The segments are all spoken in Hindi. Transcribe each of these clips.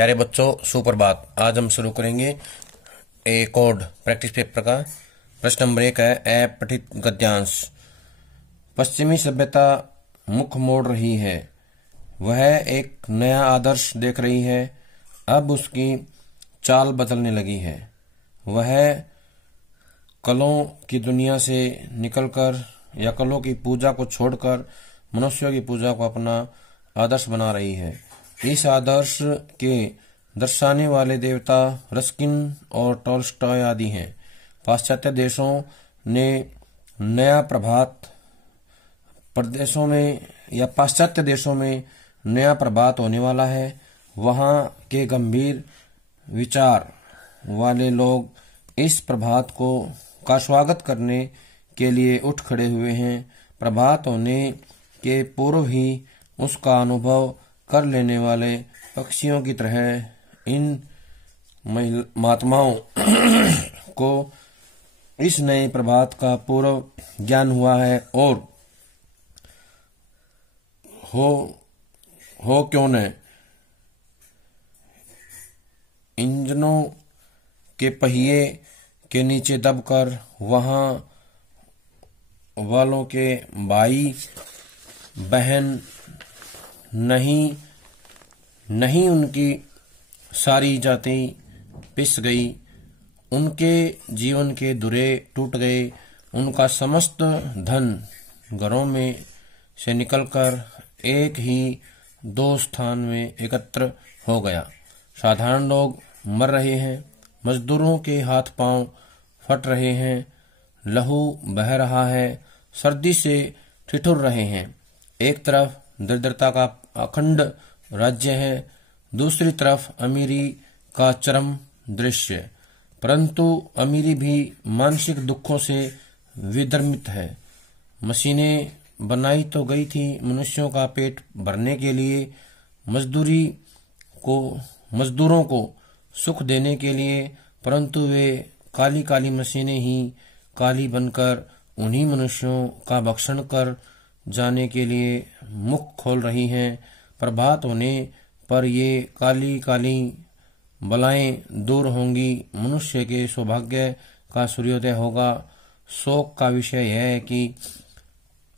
प्यारे बच्चों, सुप्रभात। आज हम शुरू करेंगे ए कोड प्रैक्टिस पेपर का। प्रश्न नंबर 1 है, अपठित गद्यांश। पश्चिमी सभ्यता मुख मोड़ रही है। वह एक नया आदर्श देख रही है। अब उसकी चाल बदलने लगी है। वह कलों की दुनिया से निकलकर या कलों की पूजा को छोड़कर मनुष्यों की पूजा को अपना आदर्श बना रही है। इस आदर्श के दर्शाने वाले देवता रस्किन और टॉल्स्टॉय आदि हैं। पाश्चात्य देशों ने नया प्रभात प्रदेशों में या पाश्चात्य देशों में नया प्रभात होने वाला है। वहां के गंभीर विचार वाले लोग इस प्रभात का स्वागत करने के लिए उठ खड़े हुए हैं। प्रभात होने के पूर्व ही उसका अनुभव कर लेने वाले पक्षियों की तरह इन महात्माओं को इस नए प्रभात का पूर्व ज्ञान हुआ है। और हो क्यों न इंजनों के पहिए के नीचे दबकर वहां वालों के भाई बहन नहीं उनकी सारी जाति पिस गई, उनके जीवन के धुरे टूट गए, उनका समस्त धन घरों में से निकलकर एक ही दो स्थान में एकत्र हो गया। साधारण लोग मर रहे हैं, मजदूरों के हाथ पांव फट रहे हैं, लहू बह रहा है, सर्दी से ठिठुर रहे हैं। एक तरफ दरिद्रता का अखंड राज्य है, दूसरी तरफ अमीरी का चरम दृश्य। परंतु अमीरी भी मानसिक दुखों से विधर्मित है। मशीनें बनाई तो गई थी मनुष्यों का पेट भरने के लिए, मजदूरों को सुख देने के लिए, परंतु वे काली काली मशीनें ही काली बनकर उन्हीं मनुष्यों का भक्षण कर जाने के लिए मुख खोल रही हैं। प्रभात होने पर ये काली काली बलाएं दूर होंगी, मनुष्य के सौभाग्य का सूर्योदय होगा। शोक का विषय यह है कि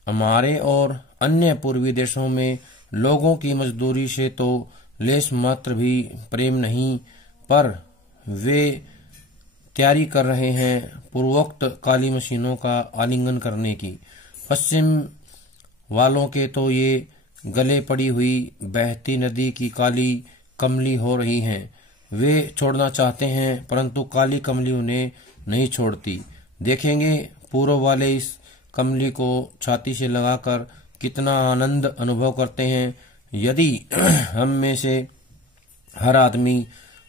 हमारे और अन्य पूर्वी देशों में लोगों की मजदूरी से तो लेस मात्र भी प्रेम नहीं, पर वे तैयारी कर रहे हैं पूर्वोक्त काली मशीनों का आलिंगन करने की। पश्चिम वालों के तो ये गले पड़ी हुई बहती नदी की काली कमली हो रही हैं। वे छोड़ना चाहते हैं, परंतु काली कमली उन्हें नहीं छोड़ती। देखेंगे पूर्व वाले इस कमली को छाती से लगाकर कितना आनंद अनुभव करते हैं। यदि हम में से हर आदमी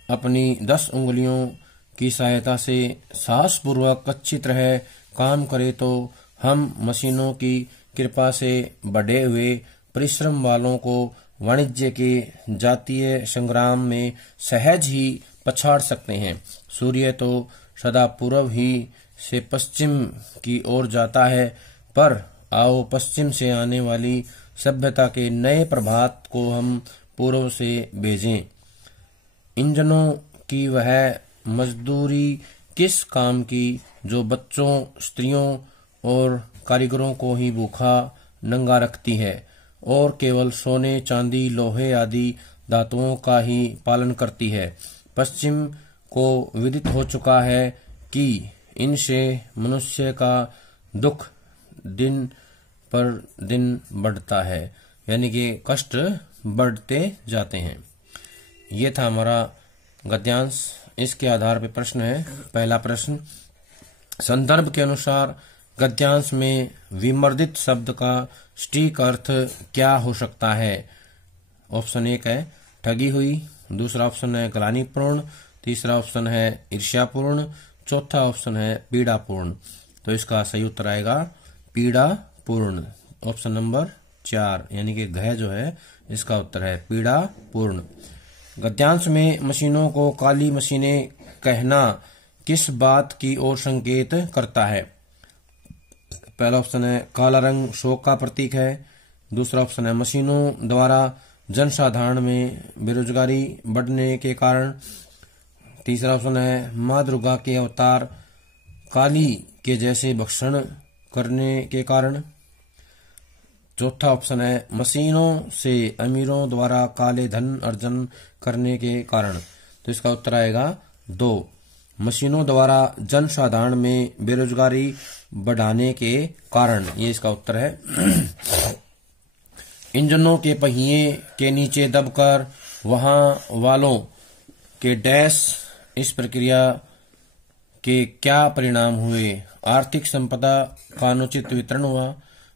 अपनी 10 उंगलियों की सहायता से साहसपूर्वक अच्छी तरह काम करे तो हम मशीनों की कृपा से बढ़े हुए परिश्रम वालों को वाणिज्य के जातीय संग्राम में सहज ही पछाड़ सकते हैं। सूर्य तो सदा पूर्व ही से पश्चिम की ओर जाता है, पर आओ पश्चिम से आने वाली सभ्यता के नए प्रभात को हम पूर्व से भेजें। इंजनों की वह मजदूरी किस काम की जो बच्चों, स्त्रियों और कारीगरों को ही भूखा नंगा रखती है और केवल सोने, चांदी, लोहे आदि धातुओं का ही पालन करती है। पश्चिम को विदित हो चुका है कि इनसे मनुष्य का दुख दिन पर दिन बढ़ता है, यानी कि कष्ट बढ़ते जाते हैं। ये था हमारा गद्यांश। इसके आधार पर प्रश्न है। पहला प्रश्न, संदर्भ के अनुसार गद्यांश में विमर्दित शब्द का सटीक अर्थ क्या हो सकता है? ऑप्शन 1 है ठगी हुई, दूसरा ऑप्शन है ग्लानिपूर्ण, तीसरा ऑप्शन है ईर्ष्यापूर्ण, चौथा ऑप्शन है पीड़ापूर्ण। तो इसका सही उत्तर आएगा पीड़ापूर्ण। ऑप्शन नंबर 4 यानी कि घ जो है इसका उत्तर है पीड़ापूर्ण। गद्यांश में मशीनों को काली मशीनें कहना किस बात की ओर संकेत करता है? पहला ऑप्शन है काला रंग शोक का प्रतीक है, दूसरा ऑप्शन है मशीनों द्वारा जनसाधारण में बेरोजगारी बढ़ने के कारण। तीसरा ऑप्शन है माँ दुर्गा के अवतार काली के जैसे भक्षण करने के कारण। चौथा ऑप्शन है मशीनों से अमीरों द्वारा काले धन अर्जन करने के कारण। तो इसका उत्तर आएगा 2, मशीनों द्वारा जनसाधारण में बेरोजगारी बढ़ाने के कारण, ये इसका उत्तर है। इंजनों के पहिए के नीचे दबकर वहां वालों के डैश, इस प्रक्रिया के क्या परिणाम हुए? आर्थिक संपदा का अनुचित वितरण हुआ।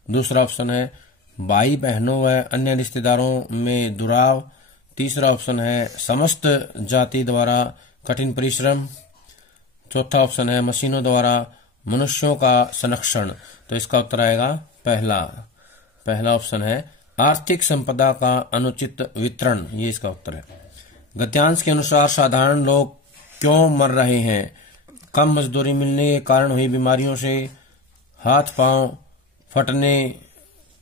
दूसरा ऑप्शन है भाई बहनों व अन्य रिश्तेदारों में दुराव। तीसरा ऑप्शन है समस्त जाति द्वारा कठिन परिश्रम। चौथा ऑप्शन है मशीनों द्वारा मनुष्यों का संरक्षण। तो इसका उत्तर आएगा पहला ऑप्शन है आर्थिक संपदा का अनुचित वितरण, ये इसका उत्तर है। गद्यांश के अनुसार साधारण लोग क्यों मर रहे हैं? कम मजदूरी मिलने के कारण हुई बीमारियों से, हाथ पांव फटने,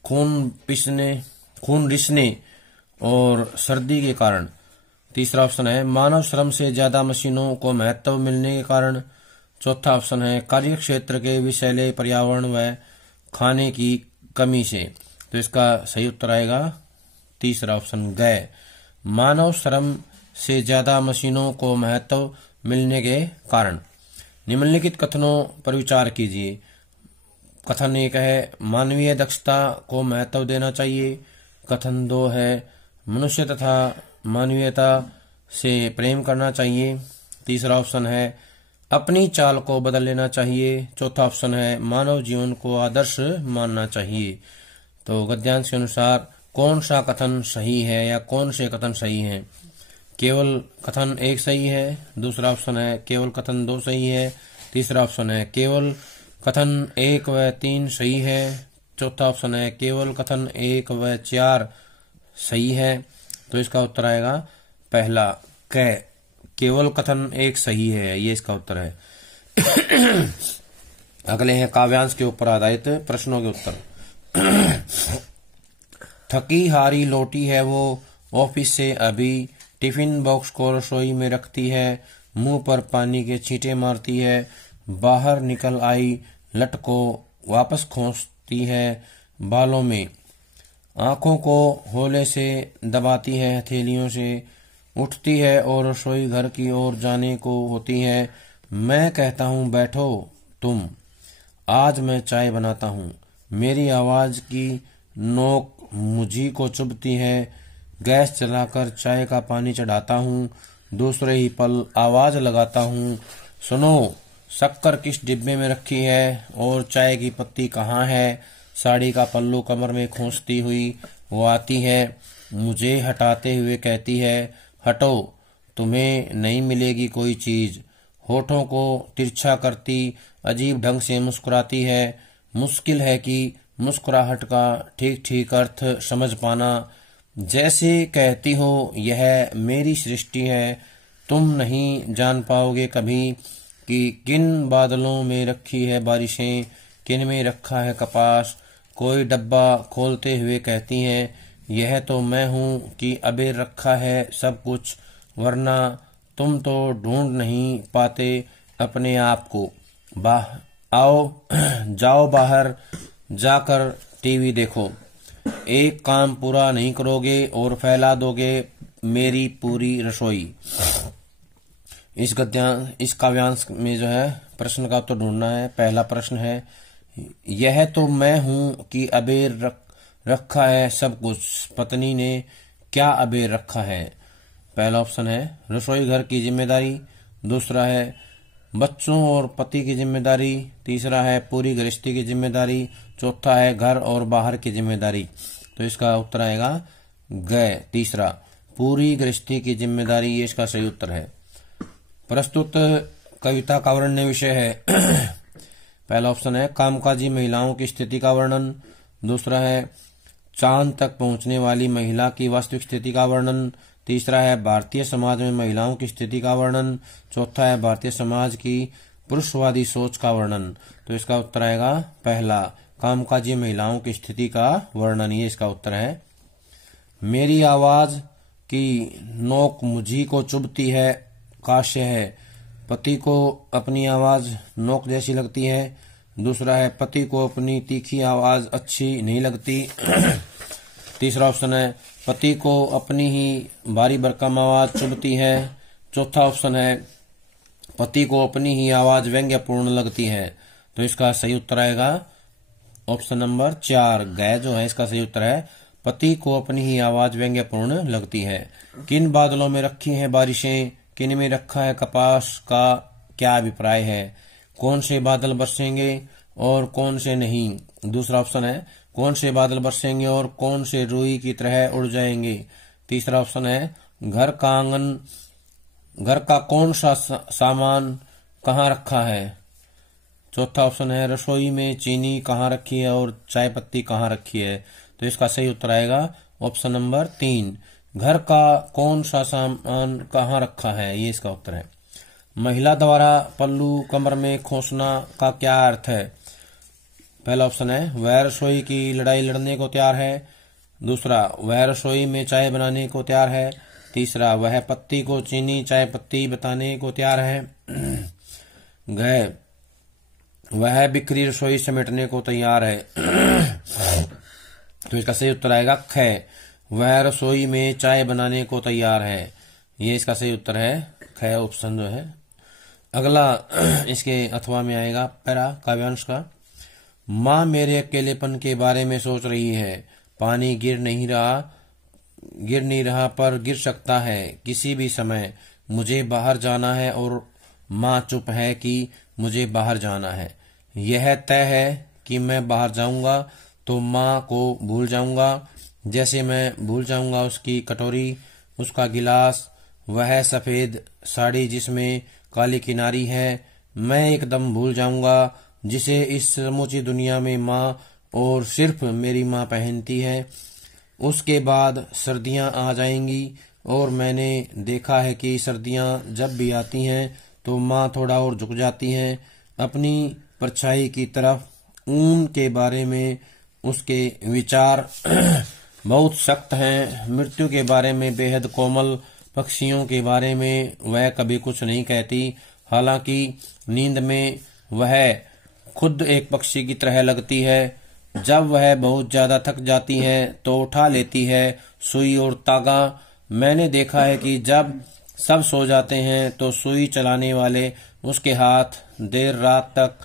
खून रिसने और सर्दी के कारण। तीसरा ऑप्शन है मानव श्रम से ज्यादा मशीनों को महत्व मिलने के कारण। चौथा ऑप्शन है कार्य क्षेत्र के विषैले पर्यावरण व खाने की कमी से। तो इसका सही उत्तर आएगा तीसरा ऑप्शन ग, मानव श्रम से ज्यादा मशीनों को महत्व मिलने के कारण। निम्नलिखित कथनों पर विचार कीजिए। कथन 1 है मानवीय दक्षता को महत्व देना चाहिए। कथन 2 है मनुष्य तथा मानवीयता से प्रेम करना चाहिए। तीसरा ऑप्शन है अपनी चाल को बदल लेना चाहिए। चौथा ऑप्शन है मानव जीवन को आदर्श मानना चाहिए। तो गद्यांश के अनुसार कौन सा कथन सही है या कौन से कथन सही हैं? केवल कथन 1 सही है। दूसरा ऑप्शन है केवल कथन 2 सही है। तीसरा ऑप्शन है केवल कथन 1 व 3 सही है। चौथा ऑप्शन है केवल कथन 1 व 4 सही है। तो इसका उत्तर आएगा पहला क, केवल कथन 1 सही है, ये इसका उत्तर है। अगले हैं काव्यांश के ऊपर आधारित प्रश्नों के उत्तर। थकी हारी लौटी है वो ऑफिस से अभी, टिफिन बॉक्स को रसोई में रखती है, मुंह पर पानी के छींटे मारती है, बाहर निकल आई लट को वापस खोसती है बालों में, आंखों को होले से दबाती है हथेलियों से, उठती है और रसोई घर की ओर जाने को होती है। मैं कहता हूँ बैठो तुम, आज मैं चाय बनाता हूँ। मेरी आवाज की नोक मुझी को चुभती है। गैस जलाकर चाय का पानी चढ़ाता हूँ, दूसरे ही पल आवाज लगाता हूँ, सुनो शक्कर किस डिब्बे में रखी है और चाय की पत्ती कहाँ है। साड़ी का पल्लू कमर में खोसती हुई वो आती है, मुझे हटाते हुए कहती है हटो, तुम्हें नहीं मिलेगी कोई चीज। होठों को तिरछा करती अजीब ढंग से मुस्कुराती है। मुश्किल है कि मुस्कुराहट का ठीक ठीक अर्थ समझ पाना। जैसे कहती हो यह मेरी सृष्टि है, तुम नहीं जान पाओगे कभी कि किन बादलों में रखी है बारिशें, किन में रखा है कपास। कोई डब्बा खोलते हुए कहती हैं यह तो मैं हूँ कि अबे रखा है सब कुछ, वरना तुम तो ढूंढ नहीं पाते अपने आप को। आओ जाओ बाहर जाकर टीवी देखो, एक काम पूरा नहीं करोगे और फैला दोगे मेरी पूरी रसोई। इस काव्यांश में जो है प्रश्न का उत्तर ढूंढना है। पहला प्रश्न है यह तो मैं हूँ कि अबेर रखा है सब कुछ, पत्नी ने क्या अबेर रखा है। पहला ऑप्शन है रसोई घर की जिम्मेदारी, दूसरा है बच्चों और पति की जिम्मेदारी, तीसरा है पूरी गृहस्थी की जिम्मेदारी, चौथा है घर और बाहर की जिम्मेदारी। तो इसका उत्तर आएगा ग, तीसरा पूरी गृहस्थी की जिम्मेदारी, ये इसका सही उत्तर है। प्रस्तुत कविता का वर्णन विषय है पहला ऑप्शन है कामकाजी महिलाओं की स्थिति का वर्णन, दूसरा है चांद तक पहुंचने वाली महिला की वास्तविक स्थिति का वर्णन, तीसरा है भारतीय समाज में महिलाओं की स्थिति का वर्णन, चौथा है भारतीय समाज की पुरुषवादी सोच का वर्णन। तो इसका उत्तर आएगा पहला कामकाजी महिलाओं की स्थिति का वर्णन, ये इसका उत्तर है। मेरी आवाज की नोक मुझी को चुभती है। काश्य है, पति को अपनी आवाज नोक जैसी लगती है। दूसरा है, पति को अपनी तीखी आवाज अच्छी नहीं लगती। तीसरा ऑप्शन है, पति को अपनी ही भारी भरकम आवाज चुभती है। चौथा ऑप्शन है, पति को अपनी ही आवाज व्यंग्यपूर्ण लगती है। तो इसका सही उत्तर आएगा ऑप्शन नंबर 4 ग जो है इसका सही उत्तर है। पति को अपनी ही आवाज व्यंग्यपूर्ण लगती है। किन बादलों में रखी हैं बारिशें, किन में रखा है कपास का क्या अभिप्राय है। कौन से बादल बरसेंगे और कौन से नहीं। दूसरा ऑप्शन है, कौन से बादल बरसेंगे और कौन से रुई की तरह उड़ जाएंगे। तीसरा ऑप्शन है, घर का कौन सा सामान कहाँ रखा है। चौथा ऑप्शन है, रसोई में चीनी कहाँ रखी है और चाय पत्ती कहाँ रखी है। तो इसका सही उत्तर आएगा ऑप्शन नंबर 3, घर का कौन सा सामान कहाँ रखा है, ये इसका उत्तर है। महिला द्वारा पल्लू कमर में खोसना का क्या अर्थ है। पहला ऑप्शन है, वह रसोई की लड़ाई लड़ने को तैयार है। दूसरा, वह रसोई में चाय बनाने को तैयार है। तीसरा, वह पत्ती को चीनी चाय पत्ती बताने को तैयार है। वह बिखरी रसोई समेटने को तैयार है। तो इसका सही उत्तर आएगा ख, वह रसोई में चाय बनाने को तैयार है। ये इसका सही उत्तर है ख ऑप्शन जो है। अगला इसके अथवा में आएगा पैरा काव्यांश का। माँ मेरे अकेलेपन के बारे में सोच रही है। पानी गिर नहीं रहा पर गिर सकता है किसी भी समय। मुझे बाहर जाना है और माँ चुप है कि मुझे बाहर जाना है। यह तय है कि मैं बाहर जाऊंगा तो माँ को भूल जाऊंगा, जैसे मैं भूल जाऊंगा उसकी कटोरी, उसका गिलास, वह सफेद साड़ी जिसमें काली किनारी है। मैं एकदम भूल जाऊंगा जिसे इस समूची दुनिया में माँ और सिर्फ मेरी माँ पहनती है। उसके बाद सर्दियां आ जाएंगी और मैंने देखा है कि सर्दियां जब भी आती हैं तो माँ थोड़ा और झुक जाती हैं अपनी परछाई की तरफ। ऊन के बारे में उसके विचार बहुत सख्त हैं। मृत्यु के बारे में बेहद कोमल। पक्षियों के बारे में वह कभी कुछ नहीं कहती। हालांकि नींद में वह खुद एक पक्षी की तरह लगती है। जब वह बहुत ज्यादा थक जाती है तो उठा लेती है सुई और तागा। मैंने देखा है कि जब सब सो जाते हैं तो सुई चलाने वाले उसके हाथ देर रात तक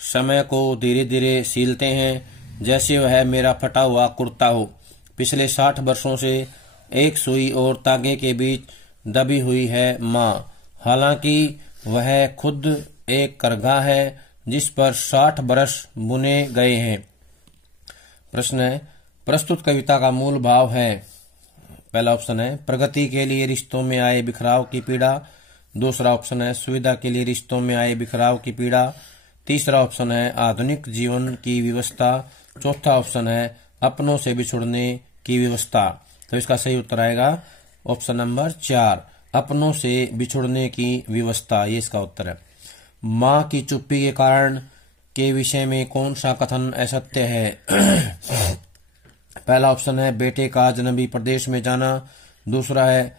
समय को धीरे धीरे सीलते हैं, जैसे वह मेरा फटा हुआ कुर्ता हो। पिछले 60 वर्षों से एक सुई और तागे के बीच दबी हुई है माँ। हालांकि वह खुद एक करघा है जिस पर 60 बरस बुने गए हैं। प्रश्न है, प्रस्तुत कविता का मूल भाव है। पहला ऑप्शन है, प्रगति के लिए रिश्तों में आए बिखराव की पीड़ा। दूसरा ऑप्शन है, सुविधा के लिए रिश्तों में आए बिखराव की पीड़ा। तीसरा ऑप्शन है, आधुनिक जीवन की व्यवस्था। चौथा ऑप्शन है, अपनों से बिछुड़ने की व्यवस्था। तो इसका सही उत्तर आएगा ऑप्शन नंबर 4, अपनों से बिछुड़ने की व्यवस्था। ये इसका उत्तर है। माँ की चुप्पी के कारण के विषय में कौन सा कथन असत्य है। पहला ऑप्शन है, बेटे का अजनबी प्रदेश में जाना। दूसरा है,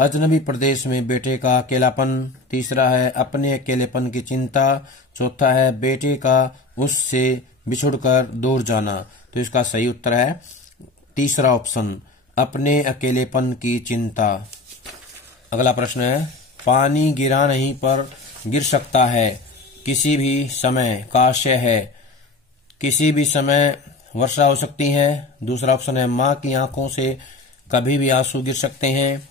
अजनबी प्रदेश में बेटे का अकेलापन। तीसरा है, अपने अकेलेपन की चिंता। चौथा है, बेटे का उससे बिछुड़कर दूर जाना। तो इसका सही उत्तर है तीसरा ऑप्शन, अपने अकेलेपन की चिंता। अगला प्रश्न है, पानी गिरा नहीं पर गिर सकता है किसी भी समय का आशय है। किसी भी समय वर्षा हो सकती है। दूसरा ऑप्शन है, माँ की आंखों से कभी भी आंसू गिर सकते हैं।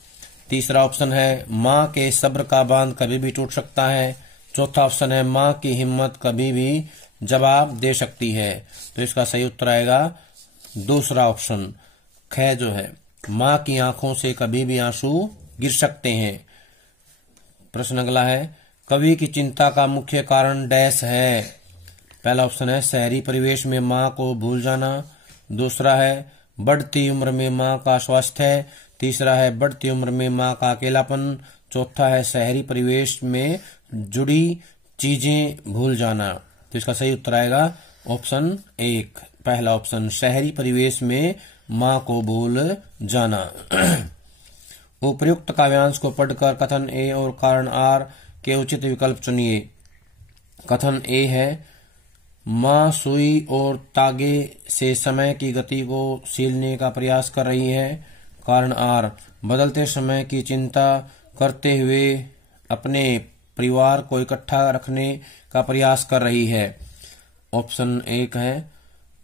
तीसरा ऑप्शन है, माँ के सब्र का बांध कभी भी टूट सकता है। चौथा ऑप्शन है, माँ की हिम्मत कभी भी जवाब दे सकती है। तो इसका सही उत्तर आएगा दूसरा ऑप्शन ख जो है, माँ की आंखों से कभी भी आंसू गिर सकते हैं। प्रश्न अगला है, कवि की चिंता का मुख्य कारण डैश है। पहला ऑप्शन है, शहरी परिवेश में माँ को भूल जाना। दूसरा है, बढ़ती उम्र में माँ का स्वास्थ्य। तीसरा है, बढ़ती उम्र में माँ का अकेलापन। चौथा है, शहरी परिवेश में जुड़ी चीजें भूल जाना। तो इसका सही उत्तर आएगा ऑप्शन 1, पहला ऑप्शन, शहरी परिवेश में माँ को भूल जाना। उपर्युक्त काव्यांश को पढ़कर कथन ए और कारण आर के उचित विकल्प चुनिए। कथन ए है, माँ सुई और तागे से समय की गति को सीलने का प्रयास कर रही है। कारण आर, बदलते समय की चिंता करते हुए अपने परिवार को इकट्ठा रखने का प्रयास कर रही है। ऑप्शन एक है,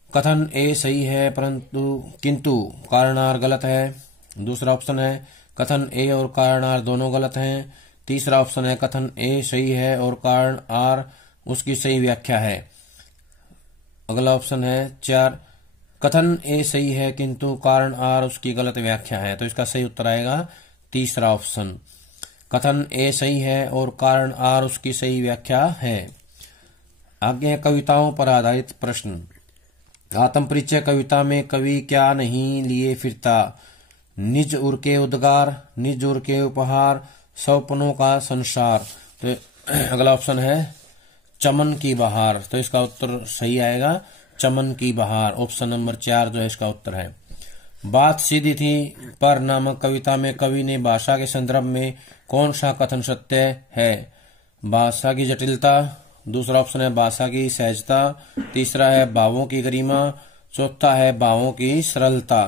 कथन ए सही है किंतु कारण आर गलत है। दूसरा ऑप्शन है, कथन ए और कारण आर दोनों गलत हैं। तीसरा ऑप्शन है, कथन ए सही है और कारण आर उसकी सही व्याख्या है। अगला ऑप्शन है 4, कथन ए सही है किंतु कारण आर उसकी गलत व्याख्या है। तो इसका सही उत्तर आएगा तीसरा ऑप्शन, कथन ए सही है और कारण आर उसकी सही व्याख्या है। आगे है कविताओं पर आधारित प्रश्न। आत्म परिचय कविता में कवि क्या नहीं लिए फिरता? निज उर के उद्गार, निज उर के उपहार, सपनों का संसार। तो अगला ऑप्शन है चमन की बहार। तो इसका उत्तर सही आएगा चमन की बहार। ऑप्शन नंबर 4 जो है इसका उत्तर है। बात सीधी थी पर नामक कविता में कवि ने भाषा के संदर्भ में कौन सा कथन सत्य है? भाषा की जटिलता, दूसरा ऑप्शन है भाषा की सहजता, तीसरा है भावों की गरिमा, चौथा है भावों की सरलता।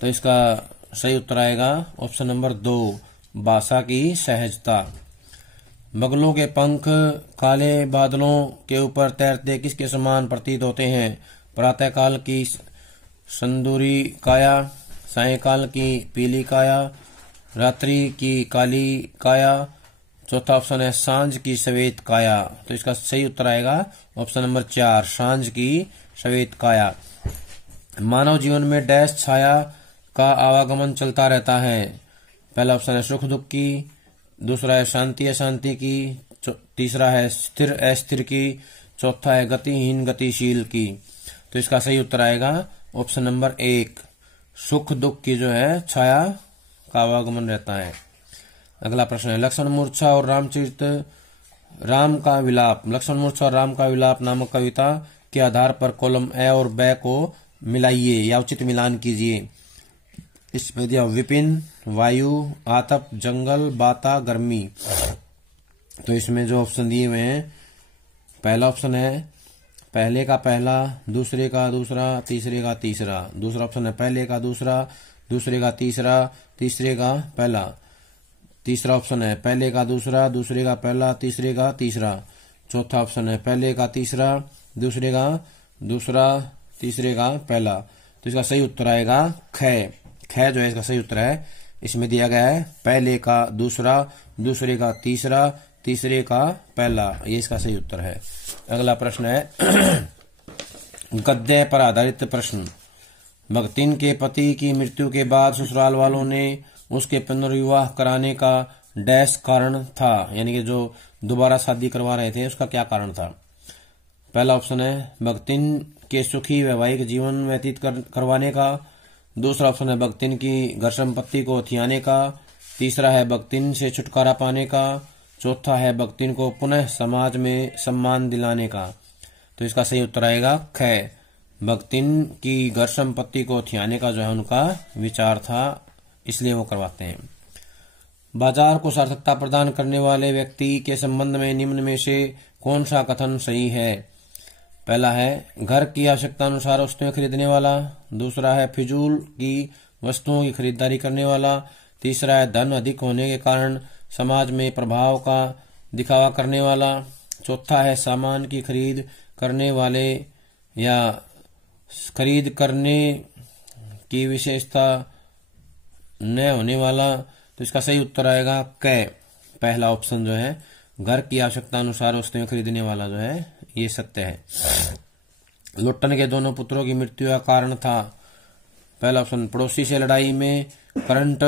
तो इसका सही उत्तर आएगा ऑप्शन नंबर 2, भाषा की सहजता। बगलों के पंख काले बादलों के ऊपर तैरते किसके समान प्रतीत होते हैं? प्रातःकाल की संदूरी काया, सायंकाल की पीली काया, रात्रि की काली काया, चौथा ऑप्शन है सांझ की सफेद काया। तो इसका सही उत्तर आएगा ऑप्शन नंबर 4, सांझ की सफेद काया। मानव जीवन में डैश छाया का आवागमन चलता रहता है। पहला ऑप्शन है सुख दुख की, दूसरा है शांति अशांति की, तीसरा है स्थिर अस्थिर की, चौथा है गतिहीन गतिशील की। तो इसका सही उत्तर आएगा ऑप्शन नंबर 1, सुख दुख की जो है छाया का आवागमन रहता है। अगला प्रश्न है लक्ष्मण मूर्छा और राम का विलाप। लक्ष्मण मूर्छा और राम का विलाप नामक कविता के आधार पर कॉलम ए और ब को मिलाइए या उचित मिलान कीजिए। इसमें दिया विपिन, वायु, आतप, जंगल, बाता, गर्मी। तो इसमें जो ऑप्शन दिए हुए हैं, पहला ऑप्शन है पहले का पहला, दूसरे का दूसरा, तीसरे का तीसरा। दूसरा ऑप्शन है पहले का दूसरा, दूसरे का तीसरा, तीसरे का पहला। तीसरा ऑप्शन है पहले का दूसरा, दूसरे का पहला, तीसरे का तीसरा। चौथा ऑप्शन है पहले का तीसरा, दूसरे का दूसरा, तीसरे का पहला। तो इसका सही उत्तर आएगा ख जो है इसका सही उत्तर है। इसमें दिया गया है पहले का दूसरा, दूसरे का तीसरा, तीसरे का पहला। ये इसका सही उत्तर है। अगला प्रश्न है गद्य पर आधारित प्रश्न। भगतिन के पति की मृत्यु के बाद ससुराल वालों ने उसके पुनर्विवाह कराने का डैश कारण था, यानी कि जो दोबारा शादी करवा रहे थे उसका क्या कारण था? पहला ऑप्शन है भगतिन के सुखी वैवाहिक जीवन व्यतीत करवाने का, दूसरा ऑप्शन है भगतिन की घर संपत्ति को हथियाने का, तीसरा है भगतिन से छुटकारा पाने का, चौथा है भगतिन को पुनः समाज में सम्मान दिलाने का। तो इसका सही उत्तर आएगा ख, भगतिन की घर संपत्ति को हथियाने का जो है उनका विचार था, इसलिए वो करवाते हैं। बाजार को सार्थकता प्रदान करने वाले व्यक्ति के संबंध में निम्न में से कौन सा कथन सही है? पहला है घर की आवश्यकता अनुसार वस्तुएं खरीदने वाला, दूसरा है फिजूल की वस्तुओं की खरीदारी करने वाला, तीसरा है धन अधिक होने के कारण समाज में प्रभाव का दिखावा करने वाला, चौथा है सामान की खरीद करने वाले या खरीद करने की विशेषता न होने वाला। तो इसका सही उत्तर आएगा क, पहला ऑप्शन जो है घर की आवश्यकता अनुसार वस्तुएं खरीदने वाला जो है ये सत्य है। लुट्टन के दोनों पुत्रों की मृत्यु का कारण था। पहला ऑप्शन पड़ोसी से लड़ाई में, करंट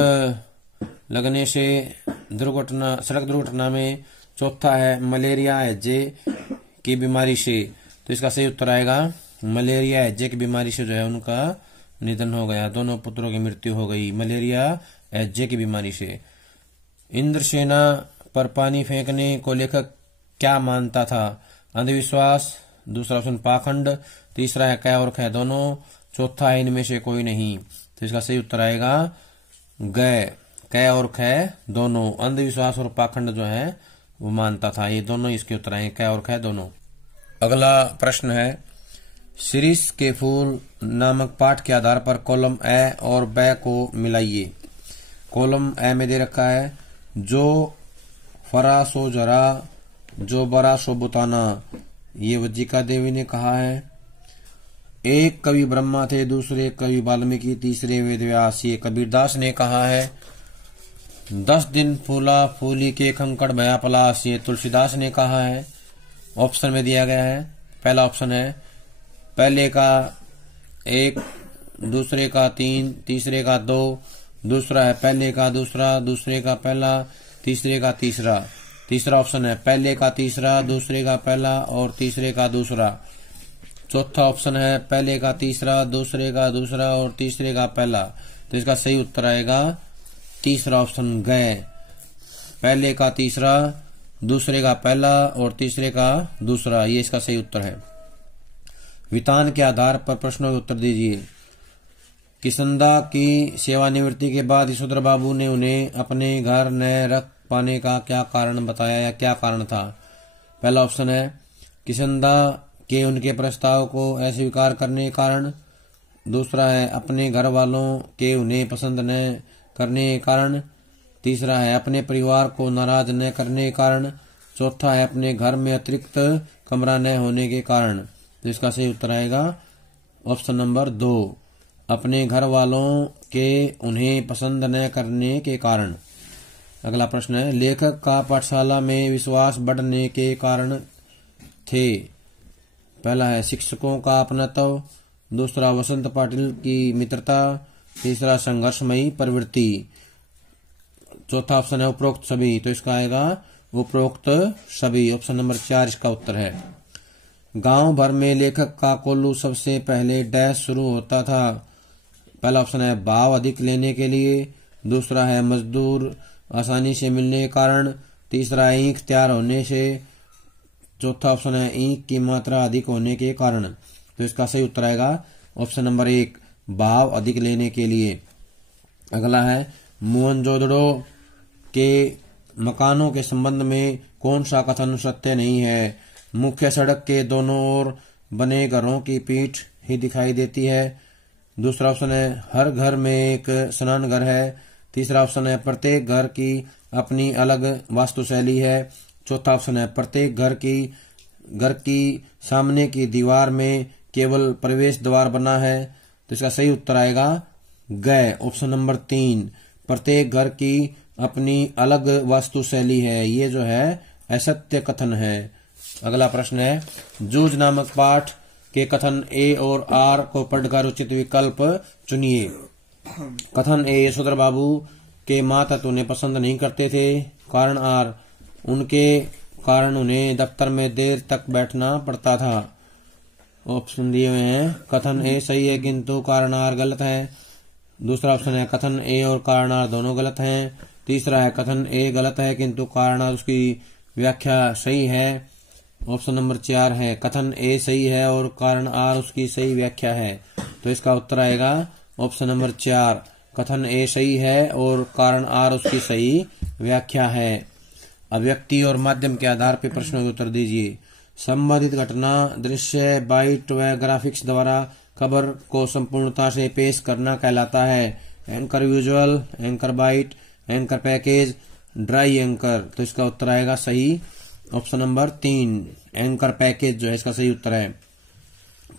लगने से, सड़क दुर्घटना में, चौथा है मलेरिया हैजे की बीमारी से। तो इसका सही उत्तर आएगा मलेरिया हैजे की बीमारी से जो है उनका निधन हो गया, दोनों पुत्रों की मृत्यु हो गई मलेरिया हैजे की बीमारी से। इंद्रसेना पर पानी फेंकने को लेखक क्या मानता था? अंधविश्वास, दूसरा ऑप्शन पाखंड, तीसरा है क और ख दोनों, चौथा है इनमें से कोई नहीं। तो इसका सही उत्तर आएगा गए। कै और ख दोनों। अंधविश्वास और पाखंड जो है वो मानता था। ये दोनों इसके उत्तर आएंगे, कै और ख दोनों। अगला प्रश्न है, शिरीष के फूल नामक पाठ के आधार पर कॉलम ए और ब को मिलाइए। कॉलम ए में दे रखा है, जो फरा सो जरा, जो बरा सो बुताना। ये वज्जिका देवी ने कहा है। एक कवि ब्रह्मा थे, दूसरे कवि वाल्मीकि, तीसरे वेदव्यास। ये कबीरदास ने कहा है। 10 दिन फूला फूली के कंकड़ भया पलाश। ये तुलसीदास ने कहा है। ऑप्शन में दिया गया है। पहला ऑप्शन है, पहले का 1, दूसरे का 3, तीसरे का 2। दूसरा है पहले का दूसरा, दूसरे का पहला, तीसरे का तीसरा। तीसरा ऑप्शन है पहले का तीसरा, दूसरे का पहला और तीसरे का दूसरा। चौथा ऑप्शन है पहले का तीसरा, दूसरे का दूसरा और तीसरे का पहला। तो इसका सही उत्तर आएगा तीसरा ऑप्शन गए। पहले का तीसरा, दूसरे का पहला और तीसरे का दूसरा, ये इसका सही उत्तर है। वितान के आधार पर प्रश्नों के उत्तर दीजिए। किसंदा की सेवानिवृत्ति के बाद यशोधर बाबू ने उन्हें अपने घर न रख पाने का क्या कारण बताया या क्या कारण था। पहला ऑप्शन है किसंदा के उनके प्रस्ताव को अस्वीकार करने के कारण। दूसरा है अपने घर वालों के उन्हें पसंद न करने के कारण। तीसरा है अपने परिवार को नाराज न करने के कारण। चौथा है अपने घर में अतिरिक्त कमरा न होने के कारण। तो इसका सही उत्तर आएगा ऑप्शन नंबर 2, अपने घर वालों के उन्हें पसंद न करने के कारण। अगला प्रश्न है, लेखक का पाठशाला में विश्वास बढ़ने के कारण थे। पहला है शिक्षकों का अपनत्व, दूसरा वसंत पाटिल की मित्रता, तीसरा संघर्षमयी प्रवृत्ति। चौथा ऑप्शन है उपरोक्त सभी। तो इसका आएगा उपरोक्त सभी। ऑप्शन नंबर 4 इसका उत्तर है। गांव भर में लेखक का कोल्लू सबसे पहले डैश शुरू होता था। पहला ऑप्शन है भाव अधिक लेने के लिए, दूसरा है मजदूर आसानी से मिलने के कारण, तीसरा है ईंख तैयार होने से, चौथा ऑप्शन है ईंख की मात्रा अधिक होने के कारण। तो इसका सही उत्तर आएगा ऑप्शन नंबर 1, भाव अधिक लेने के लिए। अगला है मोहनजोदड़ो के मकानों के संबंध में कौन सा कथन सत्य नहीं है। मुख्य सड़क के दोनों ओर बने घरों की पीठ ही दिखाई देती है। दूसरा ऑप्शन है हर घर में एक स्नान घर है। तीसरा ऑप्शन है प्रत्येक घर की अपनी अलग वास्तुशैली है। चौथा ऑप्शन है प्रत्येक घर की सामने की दीवार में केवल प्रवेश द्वार बना है। तो इसका सही उत्तर आएगा गए। ऑप्शन नंबर 3, प्रत्येक घर की अपनी अलग वास्तुशैली है। ये जो है असत्य कथन है। अगला प्रश्न है, जूझ नामक पाठ के कथन ए और आर को पढ़कर उचित विकल्प चुनिए। कथन ए, यशोधर बाबू के माता उन्हें पसंद नहीं करते थे। कारण आर, उनके कारण उन्हें दफ्तर में देर तक बैठना पड़ता था। ऑप्शन दिए हुए हैं। कथन ए सही है किंतु कारण आर गलत है। दूसरा ऑप्शन है कथन ए और कारण आर दोनों गलत हैं। तीसरा है कथन ए गलत है किंतु कारण आर उसकी व्याख्या सही है। ऑप्शन नंबर 4 है कथन ए सही है और कारण आर उसकी सही व्याख्या है। तो इसका उत्तर आएगा ऑप्शन नंबर 4, कथन ए सही है और कारण आर उसकी सही व्याख्या है। अभिव्यक्ति और माध्यम के आधार पर प्रश्नों के उत्तर दीजिए। संबंधित घटना, दृश्य, बाइट व ग्राफिक्स द्वारा खबर को संपूर्णता से पेश करना कहलाता है। Anchor visual, anchor bite, anchor package, dry anchor. तो इसका उत्तर आएगा सही ऑप्शन नंबर 3, एंकर पैकेज जो है इसका सही उत्तर है।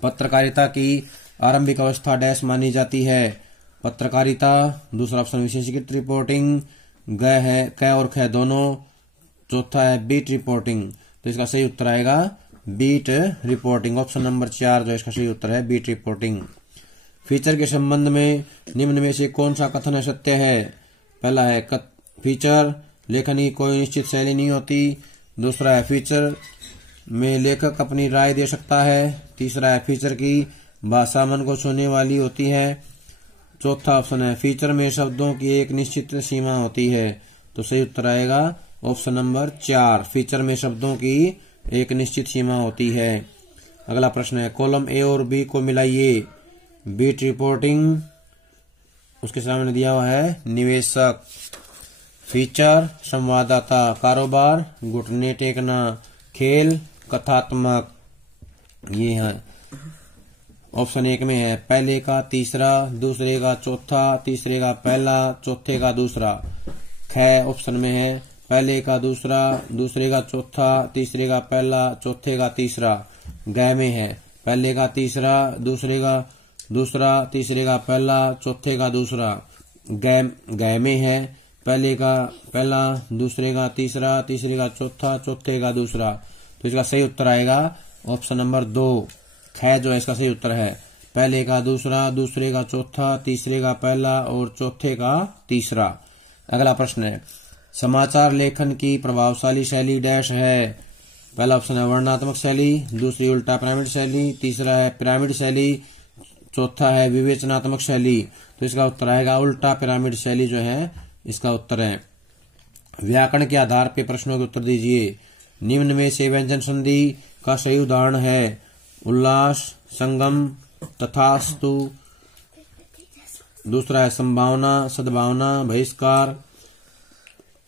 पत्रकारिता की आरंभिक अवस्था डैश मानी जाती है। पत्रकारिता। दूसरा ऑप्शन विशेषीकृत रिपोर्टिंग, ग है क और ख दोनों। चौथा है बीट रिपोर्टिंग। तो इसका सही उत्तर आएगा बीट रिपोर्टिंग। ऑप्शन नंबर 4 जो इसका सही उत्तर है बीट रिपोर्टिंग। फीचर के संबंध में निम्न में से कौन सा कथन सत्य है। पहला है फीचर लेखनी कोई निश्चित शैली नहीं होती। दूसरा है फीचर में लेखक अपनी राय दे सकता है। तीसरा है फीचर की भाषा मन को छूने वाली होती है। चौथा ऑप्शन है फीचर में शब्दों की एक निश्चित सीमा होती है। तो सही उत्तर आएगा ऑप्शन नंबर 4, फीचर में शब्दों की एक निश्चित सीमा होती है। अगला प्रश्न है, कॉलम ए और बी को मिलाइए। बीट रिपोर्टिंग उसके सामने दिया हुआ है निवेशक। फीचर संवाददाता, कारोबार घुटने टेकना, खेल कथात्मक। ये है ऑप्शन 1 में है पहले का तीसरा, दूसरे का चौथा, तीसरे का पहला, चौथे का दूसरा। ख ऑप्शन में है पहले का दूसरा, दूसरे का चौथा, तीसरे का पहला, चौथे का तीसरा। ग में है पहले का तीसरा, दूसरे का दूसरा, तीसरे का पहला, चौथे का दूसरा। ग में है पहले का पहला, दूसरे का तीसरा, तीसरे का चौथा, चौथे का दूसरा। तो इसका सही उत्तर आएगा ऑप्शन नंबर 2। ख जो है इसका सही उत्तर है पहले का दूसरा, दूसरे का चौथा, तीसरे का पहला और चौथे का तीसरा। अगला प्रश्न है समाचार लेखन की प्रभावशाली शैली डैश है। पहला ऑप्शन है वर्णनात्मक शैली, दूसरी उल्टा पिरामिड शैली, तीसरा है पिरामिड शैली, चौथा है विवेचनात्मक शैली। तो इसका उत्तर आएगा उल्टा पिरामिड शैली जो है इसका उत्तर है। व्याकरण के आधार पर प्रश्नों के उत्तर दीजिए। निम्न में से व्यंजन संधि का सही उदाहरण है उल्लास, संगम, तथास्तु। दूसरा है संभावना, सद्भावना, बहिष्कार।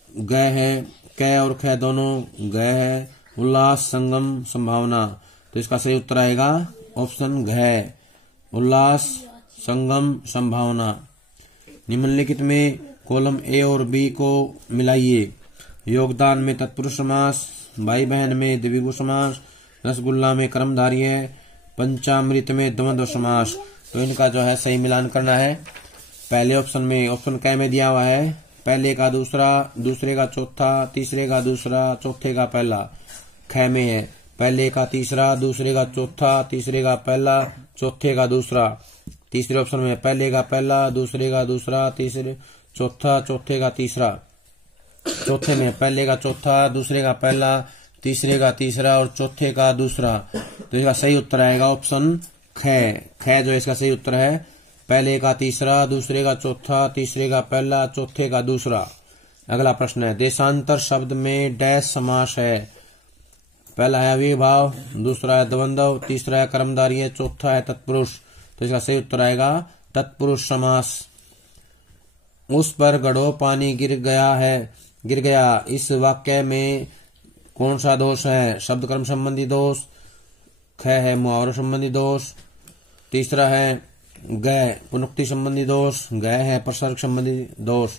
ग है क और ख दोनों ग है उल्लास, संगम, संभावना। तो इसका सही उत्तर आएगा ऑप्शन घ उल्लास, संगम, संभावना। निम्नलिखित में कॉलम ए और बी को मिलाइए। योगदान में तत्पुरुष समास, भाई बहन में द्विगु समास, रसगुल्ला में कर्मधारय है, पंचामृत में द्वंद्व समास। तो इनका जो है सही मिलान करना है। पहले ऑप्शन में ऑप्शन क में दिया हुआ है पहले का दूसरा, दूसरे का चौथा, तीसरे का दूसरा, चौथे का पहला। ख में है पहले का तीसरा, दूसरे का चौथा, तीसरे का पहला, चौथे का दूसरा। तीसरे ऑप्शन में पहले का पहला, दूसरे का दूसरा, तीसरे चौथा, चौथे का तीसरा। चौथे में पहले का चौथा, दूसरे का पहला, तीसरे का तीसरा और चौथे का दूसरा। तो इसका सही उत्तर आएगा ऑप्शन ख। ख जो इसका सही उत्तर है पहले का तीसरा, दूसरे का चौथा, तीसरे का पहला, चौथे का दूसरा। अगला प्रश्न है देशांतर शब्द में डैश समास है। पहला है अविभाव, दूसरा है द्वंद्व, तीसरा है कर्मधारय, चौथा है तत्पुरुष। तो इसका सही उत्तर आएगा तत्पुरुष समास। उस पर घड़ों पानी गिर गया। इस वाक्य में कौन सा दोष है? शब्द क्रम संबंधी दोष। ख है मुहावरा संबंधी दोष। तीसरा है ग पुनोक्ति संबंधी दोष। ग है प्रसर्ग संबंधी दोष।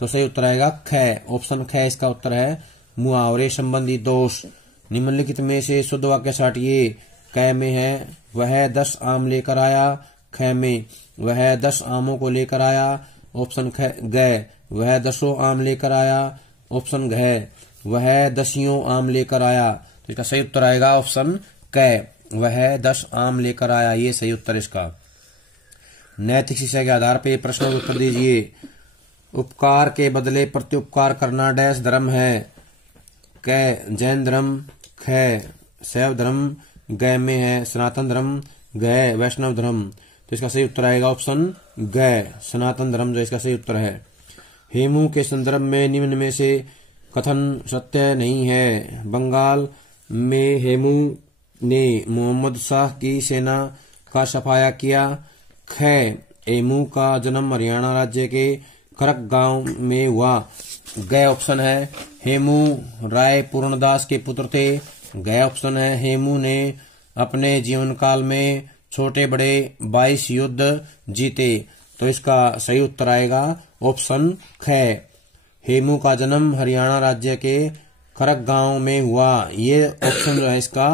तो सही उत्तर आएगा ख। ऑप्शन ख इसका उत्तर है मुहावरे संबंधी दोष। निम्नलिखित में से शुद्ध वाक्य छाटिए। क में है वह 10 आम लेकर आया। ख में वह 10 आमों को लेकर आया। ऑप्शन ग वह 10 आम लेकर आया। ऑप्शन घ वह 10 आम लेकर आया। तो इसका सही उत्तर आएगा ऑप्शन क वह 10 आम लेकर आया। ये सही उत्तर इसका। नैतिक शिक्षा के आधार पर प्रश्नों के उत्तर दीजिए। उपकार के बदले प्रत्युपकार करना डैश धर्म है। क जैन धर्म। ख शैव धर्म। ग में है सनातन धर्म। ग वैष्णव धर्म। तो इसका सही उत्तर आएगा ऑप्शन ग सनातन धर्म जो इसका सही उत्तर है। हेमू के संदर्भ में निम्न में से कथन सत्य नहीं है। बंगाल में हेमू ने मोहम्मद शाह की सेना का सफाया किया। ख हेमू का जन्म हरियाणा राज्य के खरक गांव में हुआ। ग ऑप्शन है हेमू राय पूर्णदास के पुत्र थे। ग ऑप्शन है हेमू ने अपने जीवन काल में छोटे बड़े 22 युद्ध जीते। तो इसका सही उत्तर आएगा ऑप्शन ख। हेमू का जन्म हरियाणा राज्य के खरक गांव में हुआ। ये ऑप्शन जो है इसका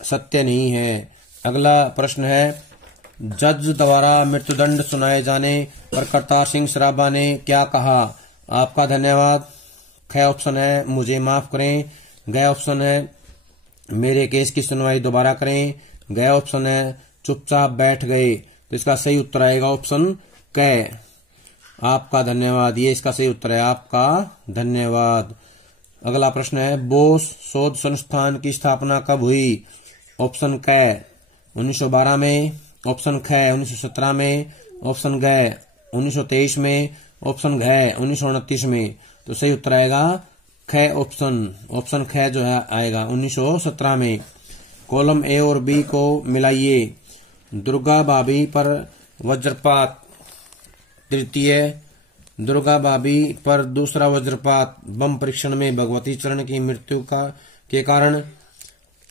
सत्य नहीं है। अगला प्रश्न है जज द्वारा मृत्युदंड सुनाए जाने पर करतार सिंह सराबा ने क्या कहा? आपका धन्यवाद। ख ऑप्शन है मुझे माफ करें। ग ऑप्शन है मेरे केस की सुनवाई दोबारा करें। ग ऑप्शन है चुपचाप बैठ गए। तो इसका सही उत्तर आएगा ऑप्शन क आपका धन्यवाद। ये इसका सही उत्तर है आपका धन्यवाद। अगला प्रश्न है बोस शोध संस्थान की स्थापना कब हुई? ऑप्शन क 1912 में। ऑप्शन ख 1917 में। ऑप्शन ग 1923 में। ऑप्शन घ 1929 में। तो सही उत्तर आएगा ख ऑप्शन ख जो है आएगा 1917 में। कॉलम ए और बी को मिलाइए। दुर्गा भाभी पर वज्रपात तृतीय, दुर्गा भाभी पर दूसरा वज्रपात बम परीक्षण में भगवती चरण की मृत्यु के कारण।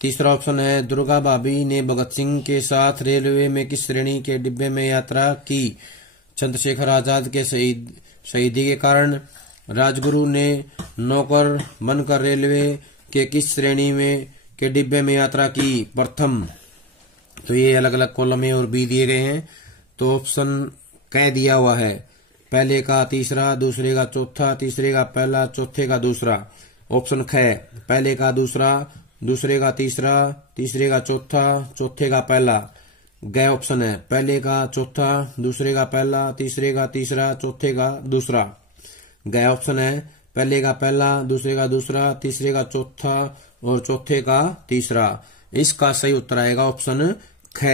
तीसरा ऑप्शन है, दुर्गा भाभी ने भगत सिंह के साथ रेलवे में किस श्रेणी के डिब्बे में यात्रा की? चंद्रशेखर आजाद के शहीदी के कारण। राजगुरु ने नौकर बनकर रेलवे के किस श्रेणी में के डिब्बे में यात्रा की? प्रथम। तो ये अलग अलग कॉलम ए और बी दिए गए हैं। तो ऑप्शन क दिया हुआ है, पहले का तीसरा, दूसरे का चौथा, तीसरे का पहला, चौथे का दूसरा। ऑप्शन ख, पहले का दूसरा, दूसरे का तीसरा, तीसरे का चौथा, चौथे का पहला। ग ऑप्शन है, पहले का चौथा, दूसरे का पहला, तीसरे का तीसरा, चौथे का दूसरा। ग ऑप्शन है, पहले का पहला, दूसरे का दूसरा, तीसरे का चौथा और चौथे का तीसरा। इसका सही उत्तर आएगा ऑप्शन ख,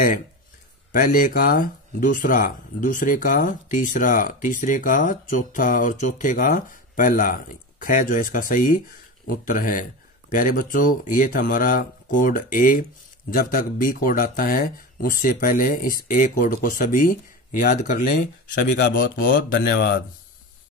पहले का दूसरा, दूसरे का तीसरा, तीसरे का चौथा और चौथे का पहला। ख जो है इसका सही उत्तर है। प्यारे बच्चों, ये था हमारा कोड ए। जब तक बी कोड आता है उससे पहले इस ए कोड को सभी याद कर लें। सभी का बहुत बहुत धन्यवाद।